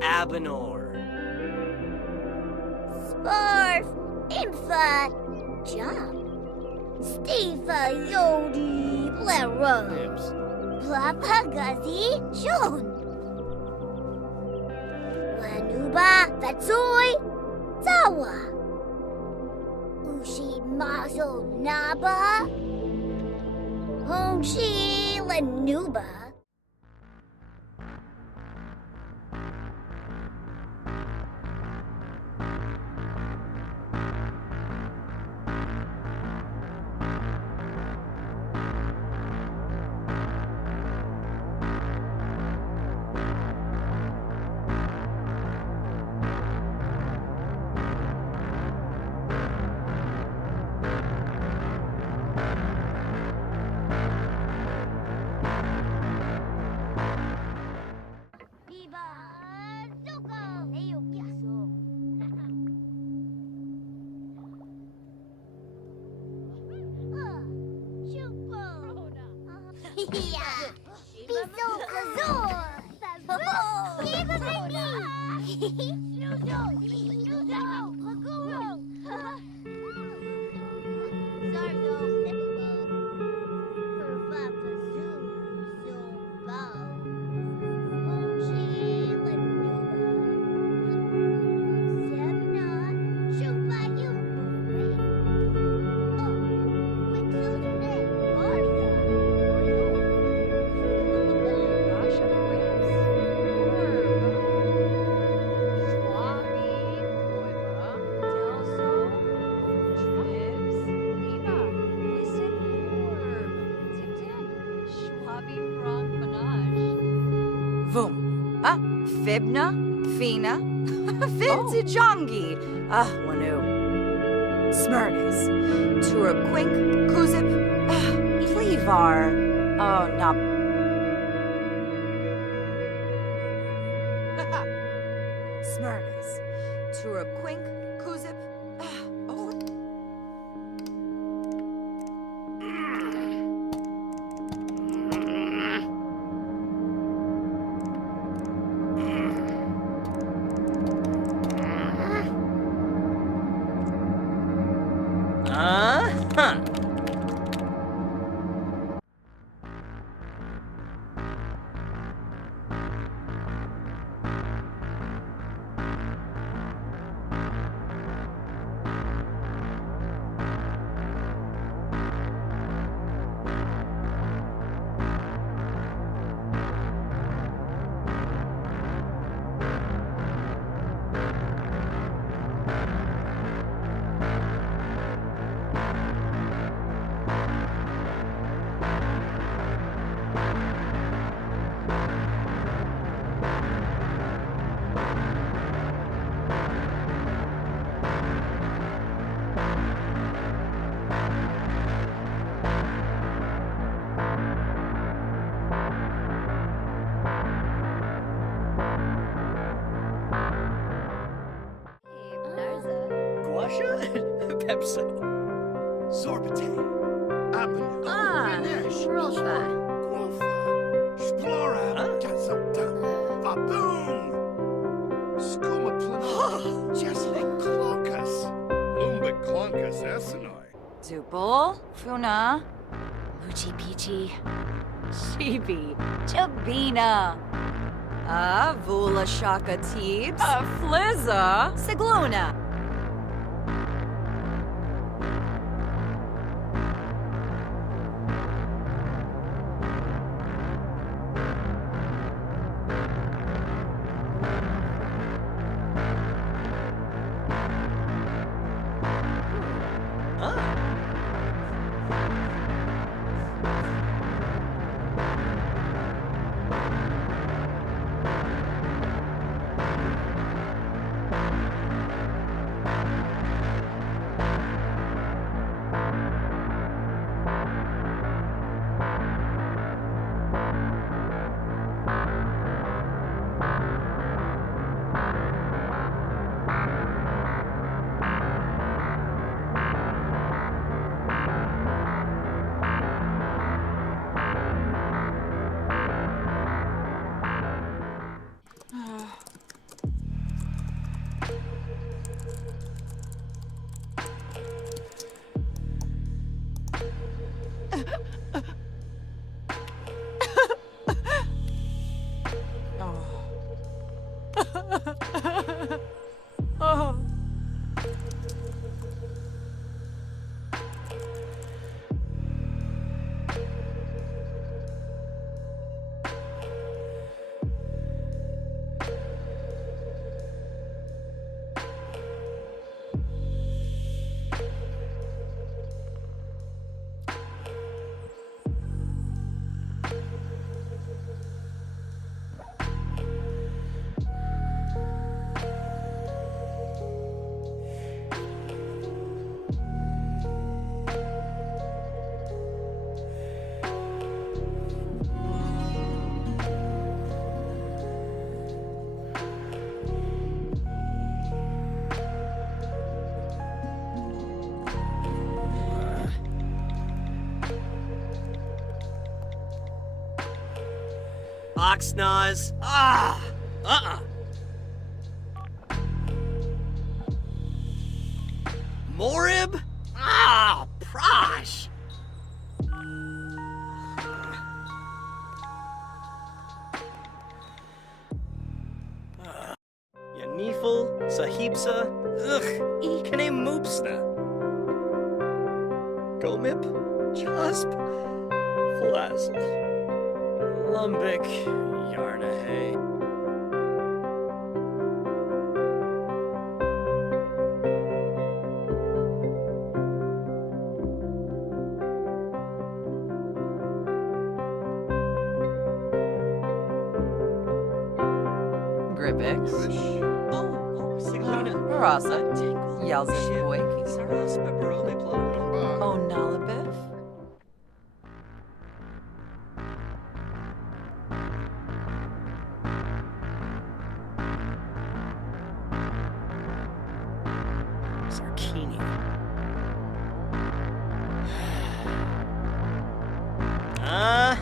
Abenor. Sparf, Imfa, Jump, Stefa, Yodi, Blera, Nibs. Blapagazi, Shon, Lanuba, Vatsoi, Zawa, Ushi Mazo Naba, Hongshi Lanuba. Yeah. Piso Kazor. Viva Britney. Snuzo. Snuzo. Haguro. Zargo. Purvapa Zoo. Zombo. Hongshi Lanuba. Sebna. Chupa Yubu. Oh. Wixilne. Barza. Rasha Flips, Orb, Schwabi, Koiba, Delso, Tribs, Eva, Listen, Orb, Tip Tip, Schwabi, Frog, Manage. Vum. Ah, Fibna, Fina, Finzijongi. Ah, Wanu. Smyrnis. Turaquink, Kuzip, Plevar. Oh, not. Smyrnis. Turaquink, Kuzip. Oh. Uh-huh. Guasha? Pepso. Sorbete. Apple. Rosa. Guafa, Splora, Gazota, Baboon, Skumaplana, Jeslik Clonkus, Lumba Clonkus Essenoi. Dupel, Funa, Luchi Peachy, Shibi, Chabina, Vula Shaka Teebs, Flizza, Sigluna. Oxnaz. Ah! Morib? Ah, Prosh! Yanifel, Sahibsa, Ikane Moopsna. Gomip, Jasp, Flazzle, Lumbik, Yarnahay. Gribix. Oh, Siglina. Barasa. Tingle. Yelzenboik. Saras, Pepperoni Plum. Onalabif. Zarkini. Huh.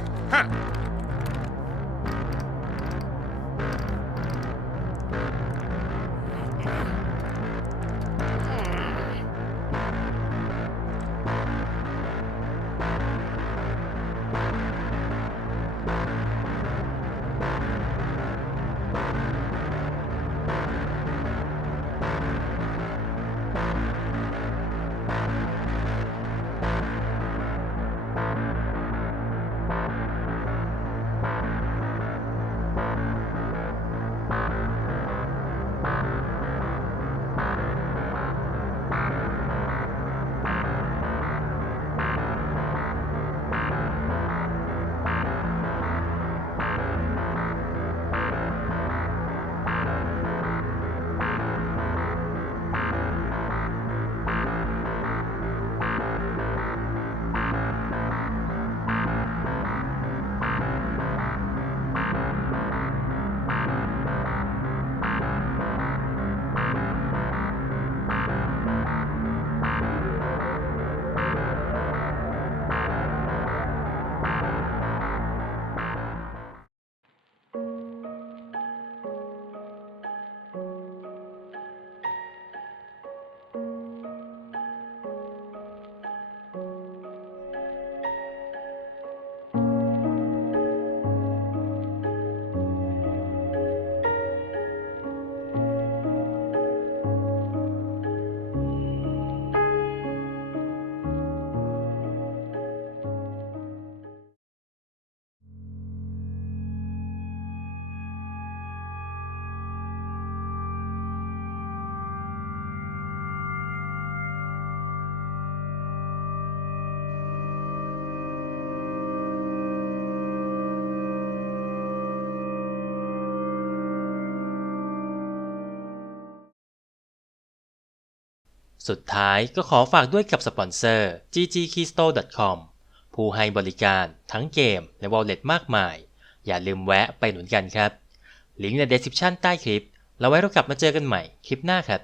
สุดท้ายก็ขอฝากด้วยกับสปอนเซอร์ ggkeystore.com ผู้ให้บริการทั้งเกมและ Wallet มากมายอย่าลืมแวะไปหนุนกันครับลิงก์ใน description ใต้คลิปแล้วไว้เรากลับมาเจอกันใหม่คลิปหน้าครับ